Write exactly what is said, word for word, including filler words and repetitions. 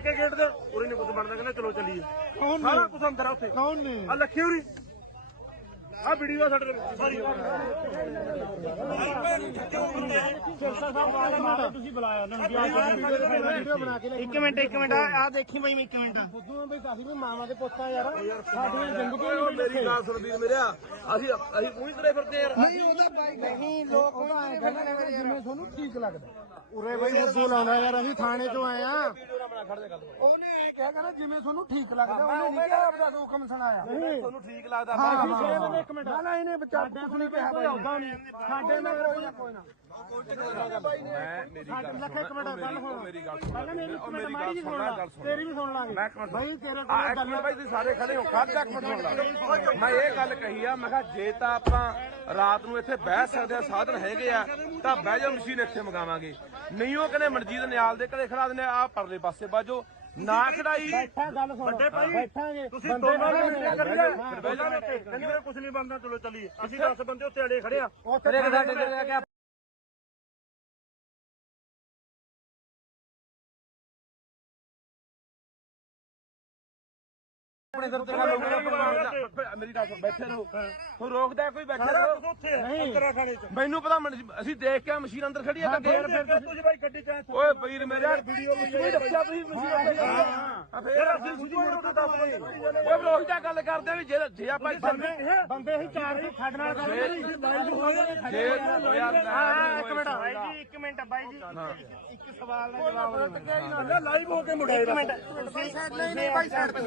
ਕੇ gate ਦੇ ਉਰੇ ਨਹੀਂ ਕੁਝ ਬਣਦਾ ਕਹਿੰਦਾ ਚਲੋ ਚੱਲੀਏ ਸਾਰਾ ਕੁਝ ਅੰਦਰ ਆ ਉੱਥੇ ਕੌਣ ਨੇ ਆ ਲੱਖੀ ਹੋਰੀ ਆ ਵੀਡੀਓ ਸਾਡੇ ਸਾਰੀ ਤੁਸੀਂ ਬੁਲਾਇਆ ਉਹਨਾਂ ਨੂੰ ਵੀਡੀਓ ਬਣਾ ਕੇ ਇੱਕ ਮਿੰਟ ਇੱਕ ਮਿੰਟ ਆ ਦੇਖੀ ਬਈ ਇੱਕ ਮਿੰਟ ਬੁੱਧੂ ਬਈ ਅਸੀਂ ਵੀ ਮਾਵਾਂ ਦੇ ਪੁੱਤਾਂ ਯਾਰ ਸਾਡੀਆਂ ਜ਼ਿੰਦਗੀਆਂ ਮੇਰੀ ਗੱਲ ਸੁਣ ਵੀਰ ਮੇਰਿਆ ਅਸੀਂ ਅਸੀਂ ਪੂਰੀ ਤਰ੍ਹਾਂ ਫਿਰਦੇ ਯਾਰ ਨਹੀਂ ਉਹਦਾ ਬਾਈ ਨਹੀਂ ਲੋਕ ਉਹਦਾ ਐ ਕਹਿੰਦੇ ਨੇ ਜਿਵੇਂ ਤੁਹਾਨੂੰ ਠੀਕ ਲੱਗਦਾ ਉਰੇ ਬਈ ਬੁੱਧੂ ਲਾਉਂਦਾ ਯਾਰ ਅਸੀਂ ਥਾਣੇ ਚੋਂ ਆਏ ਆ ਉਹਨੇ ਐ ਕਿਹਾ ਕਹਿੰਦਾ ਜਿਵੇਂ ਤੁਹਾਨੂੰ ਠੀਕ ਲੱਗਦਾ ਉਹਨੇ ਨਹੀਂ ਕਿਹਾ ਆਪਣਾ ਹੁਕਮ ਸੁਣਾਇਆ ਤੁਹਾਨੂੰ ਠੀਕ ਲੱਗਦਾ ਹਾਂ ਇੱਕ ਮਿੰਟ ਨਾ ਇਹਨੇ ਵਿਚਾਰ ਕੋਈ ਕੋਈ ਆਉਂਦਾ ਨਹੀਂ ਸਾਡੇ ਨਾਲ ਕੋਈ ਨਾ ਕੋਈ ਨਾ ਮੈਂ ਮੇਰੀ ਗੱਲ ਲੱਖ ਇੱਕ ਮਿੰਟ ਗੱਲ ਹੋ ਮੇਰੀ ਗੱਲ ਪਹਿਲਾਂ ਮੇਰੀ ਇੱਕ ਮਿੰਟ ਮਾਰੀ ਜੀ ਸੁਣ ਗੱਲ ਲਾ ਸੁਣ ਤੇਰੀ ਵੀ ਸੁਣ ਲਾਂਗੇ ਬਈ ਤੇਰੇ ਆ ਕੋਲ ਇੱਕ ਗੱਲ ਮਿੰਟ ਬਾਈ ਤੁਸੀਂ ਸਾਰੇ ਖੜੇ ਹੋ ਖੜ ਜਾ ਇੱਕ ਮਿੰਟ ਸੁਣ ਲਾ ਮੈਂ ਇਹ ਗੱਲ ਕਹੀ ਆ ਮੈਂ ਕਿਹਾ ਜੇ ਤਾਂ ਆਪਾਂ ਰਾਤ ਨੂੰ ਇੱਥੇ ਬਹਿ ਸਕਦੇ ਆ ਸਾਧਨ ਹੈਗੇ ਆ ਤਾਂ ਬਹਿ ਜਾ ਮਸ਼ੀਨ ਇੱਥੇ ਮੰਗਾਵਾਂਗੇ ਨਹੀਂ ਉਹ ਕਹਿੰਦੇ ਮਨਜੀਤ ਨਿਆਲ ਦੇ ਘਰੇ ਖੜਾ ਦਿੰਦੇ ਆ ਪਰਲੇ ਪਾਸੇ ਬਾਜੋ ਨਾ ਖੜਾਈ ਬੈਠਾ ਗੱਲ ਸੁਣ ਵੱਡੇ ਭਾਈ ਬੈਠਾਂਗੇ ਤੁਸੀਂ ਦੋਨਾਂ ਨੇ ਮਿਲਿਆ ਕਰੀਏ ਫਿਰ ਬਹਿ ਜਾਣਾ ਇੱਥੇ ਕਹਿੰਦੇ ਕੁਝ ਨਹੀਂ ਬਣਦਾ ਚਲੋ ਚੱਲੀਏ ਅਸੀਂ ਦਸ ਬੰਦੇ ਉੱਤੇ ਅੜੇ ਖੜੇ ਆ ਉੱਥੇ ਸਾਡੇ ਜਾ ਕੇ ਆਪਣੇ ਦਰ ਤੇ ਮੇਰੀ ਗੱਲ ਸੁਣ ਬੈਠੇ ਰਹੋ ਤੂੰ ਰੋਕਦਾ ਕੋਈ ਬੈਠੇ ਰਹੋ ਨਹੀਂ ਮੈਨੂੰ ਪਤਾ ਅਸੀਂ ਦੇਖ ਕੇ ਮਸ਼ੀਨ ਅੰਦਰ ਖੜੀ ਆ ਤਾਂ ਫੇਰ ਤੁਸੀਂ ਭਾਈ ਗੱਡੀ ਚ ਓਏ ਵੀਰ ਮੇਰੇ ਵੀਡੀਓ ਕੋਈ ਦੱਸਿਆ ਤੁਸੀਂ ਮਸ਼ੀਨ ਫੇਰ ਅਸੀਂ ਸੁਣੀਏ ਉਹ ਦੱਸ ਓਏ ਰੋਜ਼ ਦਾ ਗੱਲ ਕਰਦੇ ਵੀ ਜੇ ਜੇ ਆਪਾਂ ਬੰਦੇ ਹੀ ਚਾਰ ਸੀ ਸਾਡੇ ਨਾਲ ਗੱਲ ਕਰੀ ਜੇ ਯਾਰ ਇੱਕ ਮਿੰਟ ਬਾਈ ਜੀ ਇੱਕ ਮਿੰਟ ਬਾਈ ਜੀ ਇੱਕ ਸਵਾਲ ਦਾ ਜਵਾਬ ਲਾਈਵ ਹੋ ਕੇ ਮੁੜਿਆ ਇੱਕ ਮਿੰਟ